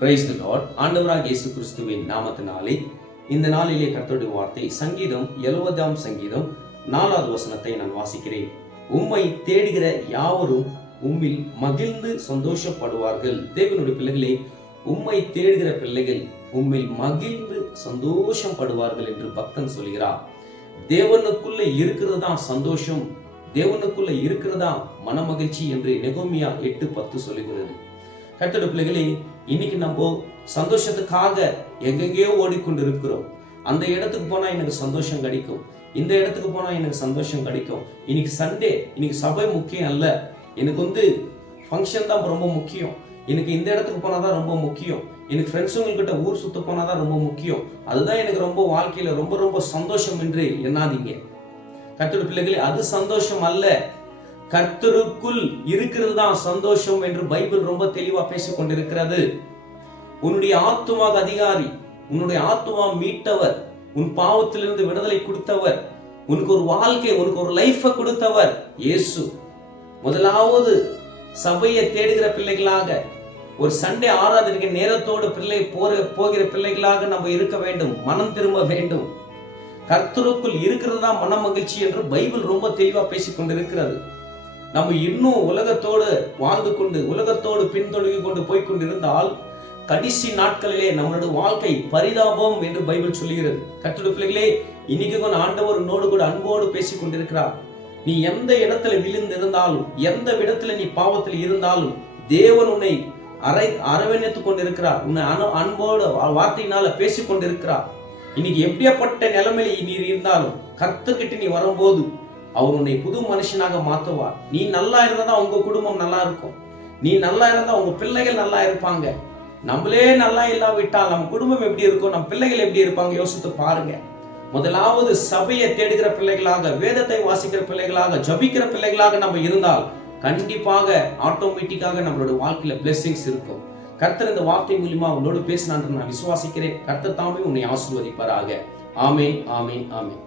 Praise the Lord. ஆண்டவராகிய இயேசு கிறிஸ்துவின் நாமத்தினாலே இந்த நாளிலே கர்த்தருடைய வார்த்தை சங்கீதம் 70ஆம் சங்கீதம் 4வது வசனத்தை நான் வாசிக்கிறேன். உம்மை தேடுகிற யாவரும் உம்மில் மகிழ்ந்து சந்தோஷப்படுவார்கள். தேவனுடைய பிள்ளைகளே, உம்மை தேடுகிற பிள்ளைகள் உம்மில் மகிழ்ந்து சந்தோஷப்படுவார்கள் என்று பக்தன் சொல்கிறார். தேவனுக்குள்ள இருக்கிறது தான் சந்தோஷம், தேவனுக்குள்ள இருக்கிறதா மன மகிழ்ச்சி என்று நெகோமியா 8:10 சொல்லுகிறது. கர்த்தருடைய பிள்ளைகளே, இன்னைக்கு நம்ம சந்தோஷத்துக்காக எங்கெங்கேயோ ஓடிக்கொண்டு இருக்கிறோம். அந்த இடத்துக்கு போனா எனக்கு சந்தோஷம் கிடைக்கும், இந்த இடத்துக்கு போனா எனக்கு சந்தோஷம் கிடைக்கும். இன்னைக்கு சண்டே, இன்னைக்கு சபை முக்கியம் அல்ல, எனக்கு ஃபங்க்ஷன் தான் ரொம்ப முக்கியம், எனக்கு இந்த இடத்துக்கு போனாதான் ரொம்ப முக்கியம், எனக்கு ஃப்ரெண்ட்ஸுங்கள்கிட்ட ஊர் சுத்த போனாதான் ரொம்ப முக்கியம், அதுதான் எனக்கு ரொம்ப வாழ்க்கையில ரொம்ப ரொம்ப சந்தோஷம் என்று எண்ணாதீங்க. கர்த்தருடைய பிள்ளைகளே, அது சந்தோஷம் அல்ல. கர்த்தருக்குள் இருக்கிறது தான் சந்தோஷம் என்று பைபிள் ரொம்ப தெளிவா பேசிக் கொண்டிருக்கிறது. உன்னுடைய ஆத்துமாக்கு அதிகாரி, உன்னுடைய ஆத்துமா மீட்டவர், உன் பாவத்திலிருந்து விடுதலை கொடுத்தவர், உனக்கு ஒரு வாழ்க்கை, உனக்கு ஒரு லைஃப கொடுத்தவர் இயேசு. முதலாவது சபையை தேடுகிற பிள்ளைகளாக, ஒரு சண்டே ஆராதனைக்கு நேரத்தோடு போகிற பிள்ளைகளாக நம்ம இருக்க வேண்டும், மனம் திரும்ப வேண்டும். கர்த்தருக்குள் இருக்கிறது தான் மன மகிழ்ச்சி என்று பைபிள் ரொம்ப தெளிவா பேசிக் கொண்டிருக்கிறது. நம்ம இன்னும் உலகத்தோடு வாழ்ந்து கொண்டு, உலகத்தோடு பின்தொடங்கி கொண்டு போய்கொண்டிருந்தால் கடைசி நாட்களிலே நம்மளுடைய வாழ்க்கை பரிதாபம் என்று பைபிள் சொல்லுகிறது. கர்த்தருடைய பிள்ளைகளே, இன்னைக்கு ஆண்டவர் உன்னோடு கூட அன்போடு பேசிக் கொண்டிருக்கிறார். நீ எந்த இடத்துல விழுந்து இருந்தாலும், எந்த இடத்துல நீ பாவத்தில் இருந்தாலும், தேவன் உன்னை அரவணைத்துக் கொண்டிருக்கிறார். உன்னை அன்போடு வார்த்தையினால பேசிக் கொண்டிருக்கிறார். இன்னைக்கு எப்படியாப்பட்ட நிலைமையில நீ இருந்தாலும் கர்த்தர்கிட்ட நீ வரும்போது அவர் உன்னை புது மனுஷனாக மாற்றுவார். நீ நல்லா இருந்தா உங்க குடும்பம் நல்லா இருக்கும், நீ நல்லா இருந்தா உங்க பிள்ளைகள் நல்லா இருப்பாங்க. நம்மளே நல்லா இல்லாவிட்டால் நம்ம குடும்பம் எப்படி இருக்கும், நம்ம பிள்ளைகள் எப்படி இருப்பாங்க யோசித்து பாருங்க. முதலாவது சபையை தேடுகிற பிள்ளைகளாக, வேதத்தை வாசிக்கிற பிள்ளைகளாக, ஜபிக்கிற பிள்ளைகளாக நம்ம இருந்தால் கண்டிப்பாக ஆட்டோமேட்டிக்காக நம்மளோட வாழ்க்கையில பிளெஸிங்ஸ் இருக்கும். கர்த்தர் இந்த வார்த்தை மூலமா உன்னோடு பேசினான்னு நான் விசுவாசிக்கிறேன். கர்த்தர் தாமே உன்னை ஆசீர்வதிப்பாராக. ஆமென், ஆமென், ஆமென்.